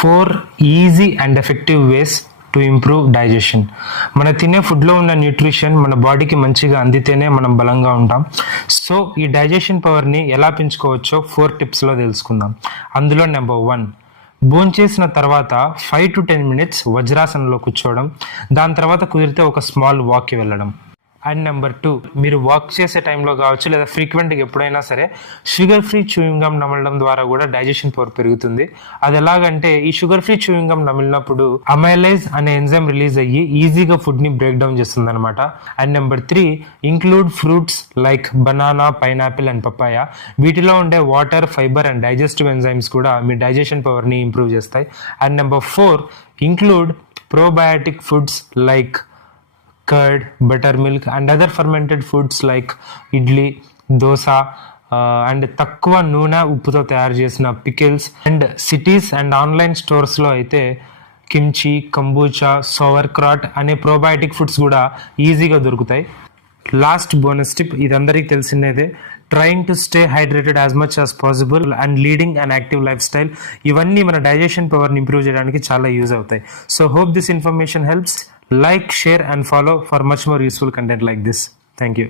4 easy and effective ways to improve digestion. మన తినే ఫుడ్లో ఉన్న న్యూట్రిషన్ మన బాడీకి మంచిగా అందితేనే మనం బలంగా ఉంటాం. సో ఈ డైజెషన్ పవర్ని ఎలా పెంచుకోవచ్చో 4 టిప్స్లో తెలుసుకుందాం. అందులో నెంబర్ 1, భోంచేసిన తర్వాత 5 to 10 minutes వజ్రాసనంలో కూర్చోవడం, దాని తర్వాత కుదిరితే ఒక స్మాల్ వాక్కి వెళ్ళడం. అండ్ నెంబర్ 2, మీరు వాక్ చేసే టైంలో కావచ్చు లేదా ఫ్రీక్వెంట్గా ఎప్పుడైనా సరే షుగర్ ఫ్రీ చూయింగ్ గమ్ నమలడం ద్వారా కూడా డైజెషన్ పవర్ పెరుగుతుంది. అది ఎలాగంటే ఈ షుగర్ ఫ్రీ చూయింగ్ గమ్ నమిలినప్పుడు అమైలైజ్ అనే ఎంజైమ్ రిలీజ్ అయ్యి ఈజీగా ఫుడ్ని బ్రేక్ డౌన్ చేస్తుంది అనమాట. And number 3, include fruits like banana, pineapple and papaya. వీటిలో ఉండే water, fibre and digestive enzymes కూడా మీ డైజెషన్ పవర్ని ఇంప్రూవ్ చేస్తాయి. And number 4, include probiotic foods like curd, buttermilk and other fermented foods like idli, dosa and తక్కువ నూనె, ఉప్పుతో తయారు చేసిన pickles. And cities and online స్టోర్స్లో అయితే కిమ్చి, కంబూచా, సోవర్ క్రాట్ అనే ప్రోబయాటిక్ ఫుడ్స్ కూడా ఈజీగా దొరుకుతాయి. లాస్ట్ బోనస్ టిప్, ఇది అందరికీ తెలిసినదే, trying to stay hydrated as much as possible and leading an active life style. ఇవన్నీ మన డైజెషన్ పవర్ని ఇంప్రూవ్ చేయడానికి చాలా యూజ్ అవుతాయి. So hope this information helps. Like, share and follow for much more useful content like this. Thank you.